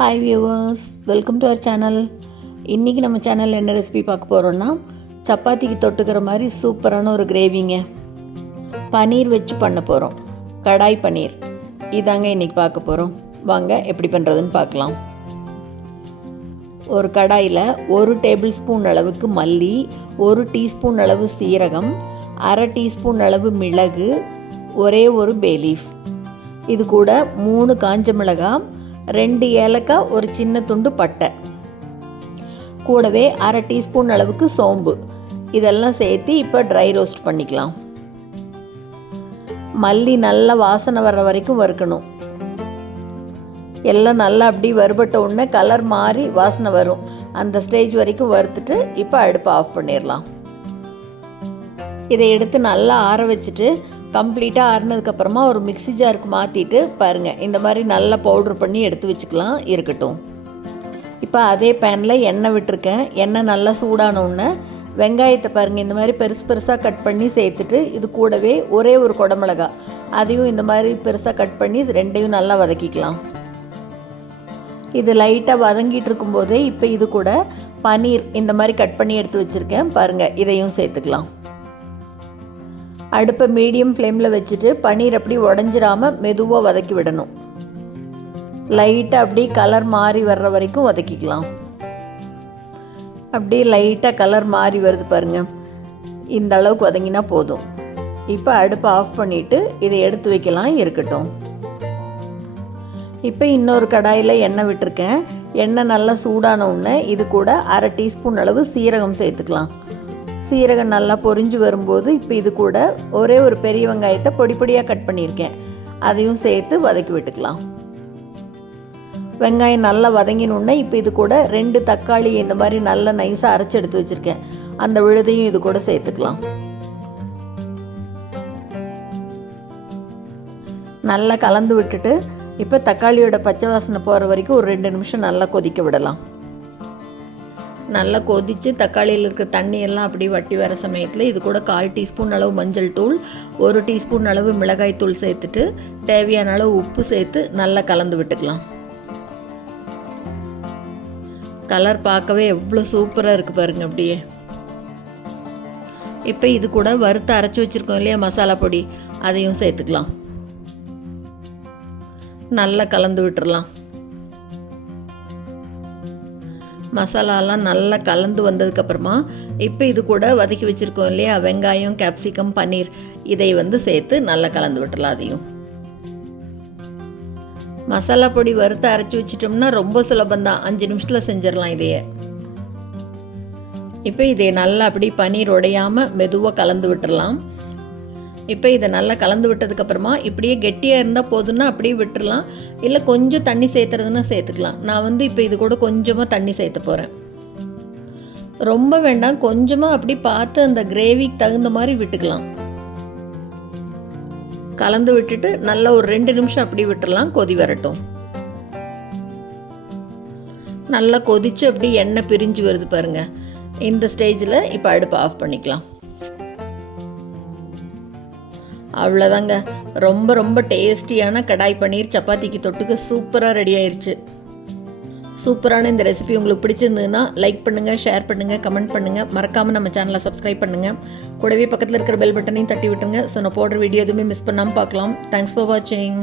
Hi viewers, welcome to our channel. இன்றைக்கி நம்ம சேனலில் என்ன ரெசிபி பார்க்க போகிறோன்னா, சப்பாத்திக்கு தொட்டுக்கிற மாதிரி சூப்பரான ஒரு கிரேவிங்க. பன்னீர் வச்சு பண்ண போகிறோம். கடாய் பன்னீர் இதாங்க இன்றைக்கி பார்க்க போகிறோம். வாங்க எப்படி பண்ணுறதுன்னு பார்க்கலாம். ஒரு கடாயில் 1 டேபிள் ஸ்பூன் அளவுக்கு மல்லி, 1 டீஸ்பூன் அளவு சீரகம், அரை டீஸ்பூன் அளவு மிளகு, ஒரே ஒரு பே லீஃப், இது கூட 3 காஞ்ச மிளகாய், 2 ஏலக்காய், ஒரு சின்ன துண்டு பட்டை, கூடவே அரை டீஸ்பூன் அளவுக்கு சோம்பு, இதெல்லாம் சேர்த்து இப்போ ட்ரை ரோஸ்ட் பண்ணிக்கலாம். மல்லி நல்லா வாசனை வர்ற வரைக்கும் வறுக்கணும். எல்லாம் நல்லா அப்படி வறுபட்ட உடனே கலர் மாறி வாசனை வரும். அந்த ஸ்டேஜ் வரைக்கும் வறுத்துட்டு இப்போ அடுப்பை ஆஃப் பண்ணிடலாம். இதை எடுத்து நல்லா ஆற வச்சுட்டு கம்ப்ளீட்டாக ஆறினதுக்கப்புறமா ஒரு மிக்ஸி ஜாருக்கு மாற்றிட்டு பாருங்கள், இந்த மாதிரி நல்லா பவுட்ரு பண்ணி எடுத்து வச்சுக்கலாம். இருக்கட்டும். இப்போ அதே பேனில் எண்ணெய் விட்டுருக்கேன். எண்ணெய் நல்லா சூடானோடனே வெங்காயத்தை பாருங்கள், இந்த மாதிரி பெருசு பெருசாக கட் பண்ணி சேர்த்துட்டு, இது கூடவே ஒரே ஒரு குடமிளகா, அதையும் இந்த மாதிரி பெருசாக கட் பண்ணி 2ஐயும் நல்லா வதக்கிக்கலாம். இது லைட்டாக வதங்கிட்டு இருக்கும்போதே இப்போ இது கூட பன்னீர் இந்த மாதிரி கட் பண்ணி எடுத்து வச்சுருக்கேன் பாருங்கள், இதையும் சேர்த்துக்கலாம். அடுப்பை மீடியம் ஃப்ளேமில் வச்சுட்டு பன்னீர் அப்படி உடஞ்சிராமல் மெதுவாக வதக்கி விடணும். லைட்டாக அப்படி கலர் மாறி வர்ற வரைக்கும் வதக்கிக்கலாம். அப்படி லைட்டாக கலர் மாறி வருது பாருங்கள், இந்த அளவுக்கு வதங்கினா போதும். இப்போ அடுப்பை ஆஃப் பண்ணிவிட்டு இதை எடுத்து வைக்கலாம். இருக்கட்டும். இப்போ இன்னொரு கடாயில் எண்ணெய் விட்டுருக்கேன். எண்ணெய் நல்லா சூடான உடனே இது கூட அரை டீஸ்பூன் அளவு சீரகம் சேர்த்துக்கலாம். சீரகம் நல்லா பொரிஞ்சு வரும்போது இப்போ இது கூட ஒரே ஒரு பெரிய வெங்காயத்தை பொடி பொடியாக கட் பண்ணியிருக்கேன், அதையும் சேர்த்து வதக்கி விட்டுக்கலாம். வெங்காயம் நல்லா வதங்கினோடனே இப்போ இது கூட 2 தக்காளி இந்த மாதிரி நல்லா நைஸாக அரைச்சி எடுத்து வச்சுருக்கேன், அந்த விழுதையும் இது கூட சேர்த்துக்கலாம். நல்லா கலந்து விட்டுட்டு இப்போ தக்காளியோட பச்சை வாசனை போகிற வரைக்கும் ஒரு 2 நிமிஷம் நல்லா கொதிக்க விடலாம். நல்லா கொதித்து தக்காளியில் இருக்கிற தண்ணியெல்லாம் அப்படி வட்டி வர சமயத்தில் இது கூட 1/4 டீஸ்பூன் அளவு மஞ்சள் தூள், 1 டீஸ்பூன் அளவு மிளகாய் தூள் சேர்த்துட்டு தேவையான அளவு உப்பு சேர்த்து நல்லா கலந்து விட்டுக்கலாம். கலர் பார்க்கவே எவ்வளோ சூப்பராக இருக்குது பாருங்கள். அப்படியே இப்போ இது கூட வறுத்து அரைச்சி வச்சுருக்கோம் இல்லையா மசாலா பொடி, அதையும் சேர்த்துக்கலாம். நல்லா கலந்து விட்டுறலாம். மசாலாலாம் நல்லா கலந்து வந்ததுக்கப்புறமா இப்போ இது கூட வதக்கி வச்சுருக்கோம் இல்லையா வெங்காயம், கேப்சிகம், பன்னீர், இதை சேர்த்து நல்லா கலந்து விட்டுறலாம். அதையும் மசாலா பொடி வறுத்து அரைச்சி வச்சிட்டோம்னா ரொம்ப சுலபந்தான், 5 நிமிஷத்தில் செஞ்சிடலாம் இதையே. இப்போ இதை நல்லா அப்படி பன்னீர் உடையாமல் மெதுவாக கலந்து விட்டுடலாம். இப்போ இதை நல்லா கலந்து விட்டதுக்கப்புறமா இப்படியே கெட்டியாக இருந்தால் போதும்னா அப்படியே விட்டுடலாம், இல்லை கொஞ்சம் தண்ணி சேர்த்துறதுன்னா சேர்த்துக்கலாம். நான் இப்போ இது கூட கொஞ்சமாக தண்ணி சேர்த்து போகிறேன். ரொம்ப வேண்டாம், கொஞ்சமாக அப்படி பார்த்து அந்த கிரேவிக்கு தகுந்த மாதிரி விட்டுக்கலாம். கலந்து விட்டுட்டு நல்லா ஒரு 2 நிமிஷம் அப்படி விட்டுடலாம், கொதி வரட்டும். நல்லா கொதித்து அப்படி எண்ணெய் பிரிஞ்சு வருது பாருங்கள். இந்த ஸ்டேஜில் இப்போ அடுப்பை ஆஃப் பண்ணிக்கலாம். அவ்வளோதாங்க, ரொம்ப ரொம்ப டேஸ்டியான கடாய் பன்னீர் சப்பாத்திக்கு தொட்டுக்க சூப்பராக ரெடி ஆயிடுச்சு. சூப்பரான இந்த ரெசிபி உங்களுக்கு பிடிச்சிருந்ததுன்னா லைக் பண்ணுங்கள், ஷேர் பண்ணுங்கள், கமெண்ட் பண்ணுங்கள். மறக்காமல் நம்ம சேனலை சப்ஸ்கிரைப் பண்ணுங்கள். கூடவே பக்கத்தில் இருக்கிற பெல் பட்டனையும் தட்டி விட்டுருங்க. ஸோ நான் போடுற வீடியோ எதுவுமே மிஸ் பண்ணாமல் பார்க்கலாம். தேங்க்ஸ் ஃபார் வாட்சிங்.